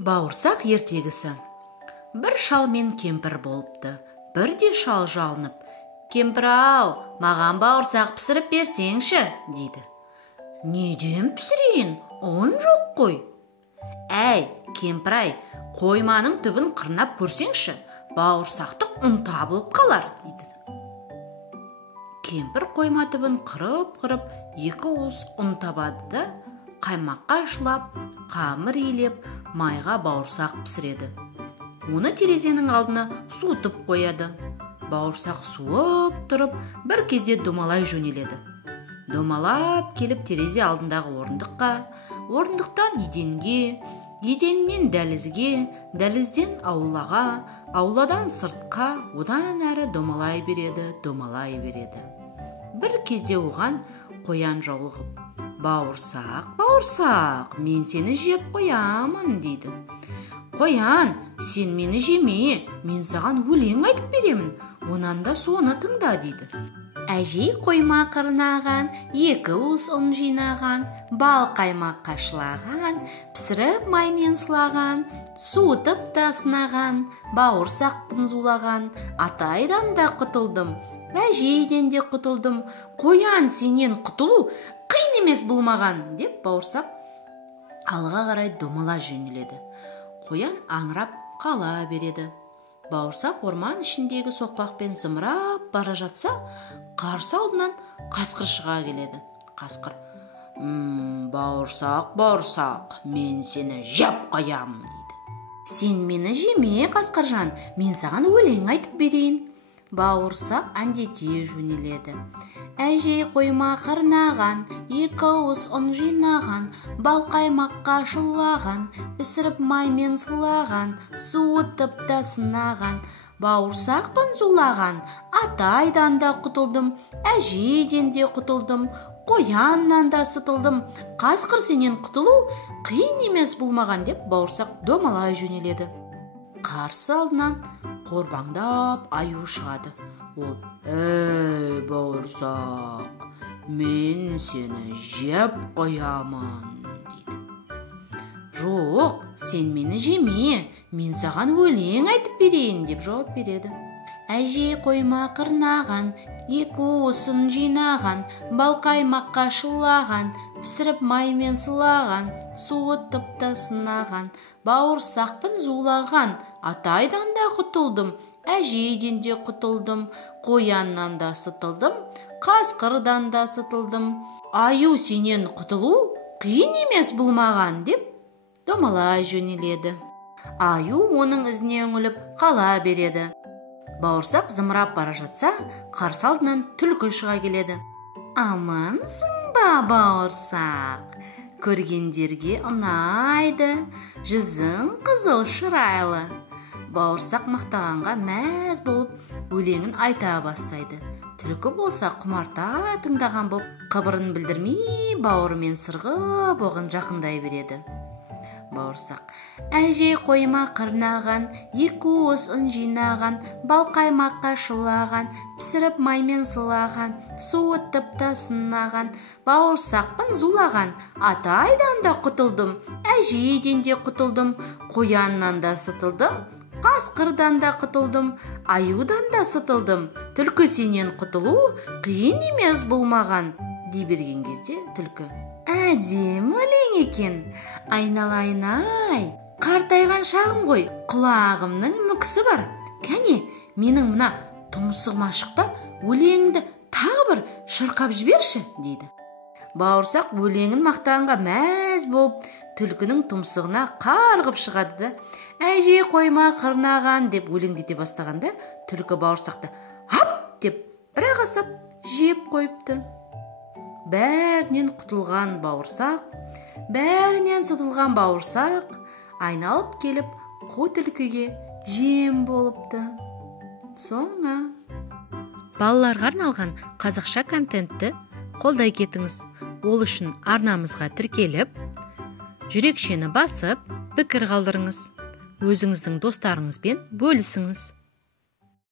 Бауырсақ ертегісі. Бір шал мен кемпір болыпты. Бірде шал жалынып: «Кемпір-ау, маған бауырсақ пісіріп берсеңші», дейді. «Неден пісірейін? Он жоқ қой». «Әй, кемпір-ай, қойманың түбін қырнап көрсеңші, бауырсақтық ұн табылып қалар», дейді. Кемпір қойма түбін қырып-қырып, екі уыс ұн табады да, қаймаққа шылап, қамыр илеп, майға бауырсақ пісіреді. Оны терезенің алдына суытып қояды. Бауырсақ суып тұрып, бір кезде домалай жөнеледі. Домалап келіп терезе алдындағы орындыққа, орындықтан еденге, еденнен дәлізге, дәлізден аулаға, ауладан сыртқа, одан әрі домалай береді. Бір кезде оған қоян жолығып: «Бауырсақ, бауырсақ, мен сені жеп қоямын», дейді. «Қоян, сен мені жеме, мен саған өлең айтып беремін, онан да соны тыңда», дейді. Әжей қойма қырнаған, екі уыс ұн жинаған, бал қаймаққа шылаған, пісіріп маймен сылаған, суытып та сынаған, бауырсақпын зулаған, атайдан да құтылдым, әжейден де құтылдым, қоян, сенен құтылу қиын емес болмаған, деп бауырсақ алға қарай домала жөнеледі. Қоян аңырап қала береді. Бауырсақ орман ішіндегі соқпақпен зымырап бара жатса, қарсы алдынан қасқыр шыға келеді. Қасқыр: «Бауырсақ, бауырсақ, мен сені жеп қоямын», дейді. «Сен мені жеме, қасқыржан, мен саған өлең айтып берейін». Бауырсақ әндете жөнеледі. Әжей қойма қырнаған, екі уыс ұн жинаған, бал қаймаққа шылаған, пісіріп маймен сылаған, суытып та сынаған, бауырсақпын зулаған, атайдан да құтылдым, әжейден де құтылдым, қояннан да сытылдым, қасқыр, сенен құтылу қиын емес болмаған, деп бауырсақ домалай жөнеледі. Қарсы алдынан қорбаңдап аю шығады. Ол: «Әй, бауырсақ, мен сені жеп қоямын», дейді. «Жоқ, сен мені жеме, мен саған өлең айтып берейін», деп жауап береді. Әжей қойма қырнаған, екі уысын жинаған, бал қаймаққа шылаған, пісіріп маймен сылаған, суытып та сынаған, бауырсақпын зулаған, атайдан да құтылдым, әжейден де құтылдым, қояннан да сытылдым, қасқырдан да сытылдым, аю, сенен құтылу қиын емес болмаған, деп домалай жөнеледі. Аю оның ізіне үңіліп қала береді. Бауырсақ зымырап бара жатса, қарсы алдынан түлкі шыға келеді. «Амансың ба, бауырсақ? Көргендерге ұнайды, жүзің қызыл шырайлы». Бауырсақ мақтағанға мәз болып өлеңін айта бастайды. Түлкі болса құмарта тыңдаған боп, қыбырын білдірмей бауырымен сырғып оған жақындай береді. Бауырсақ: «Әжей қойма қырнаған, екі уыс ұн жинаған, бал қаймаққа шылаған, пісіріп маймен сылаған, суытып та сынаған, бауырсақпын зулаған, атайдан да құтылдым, әжейден де құтылдым, қояннан да сытылдым, қасқырдан да құтылдым, аюдан да сытылдым, түлкі, сенен құтылу қиын емес болмаған», дей берген кезде түлкі: «Әдемі өлең екен, айналайын-ай, қартайған шағым ғой, құлағымның мүкісі бар, кәне, менің мына тұмсығыма шықта өлеңді тағы бір шырқап жіберші», дейді. Бауырсақ өлеңін мақтағанға мәз болып, түлкінің тұмсығына қарғып шығады да, «Әжей қойма қырнаған», деп өлеңдете бастағанда, түлкі бауырсақты «Хап!» деп бір-ақ асап жеп қойыпты. Бәрінен құтылған бауырсақ, бәрінен сытылған бауырсақ айналып келіп қу түлкіге жем болыпты. Соңы. Балаларға арналған қазақша контентті қолдай кетіңіз. Ол үшін арнамызға тіркеліп, жүрекшені басып, пікір қалдырыңыз. Өзіңіздің достарыңызбен бөлісіңіз.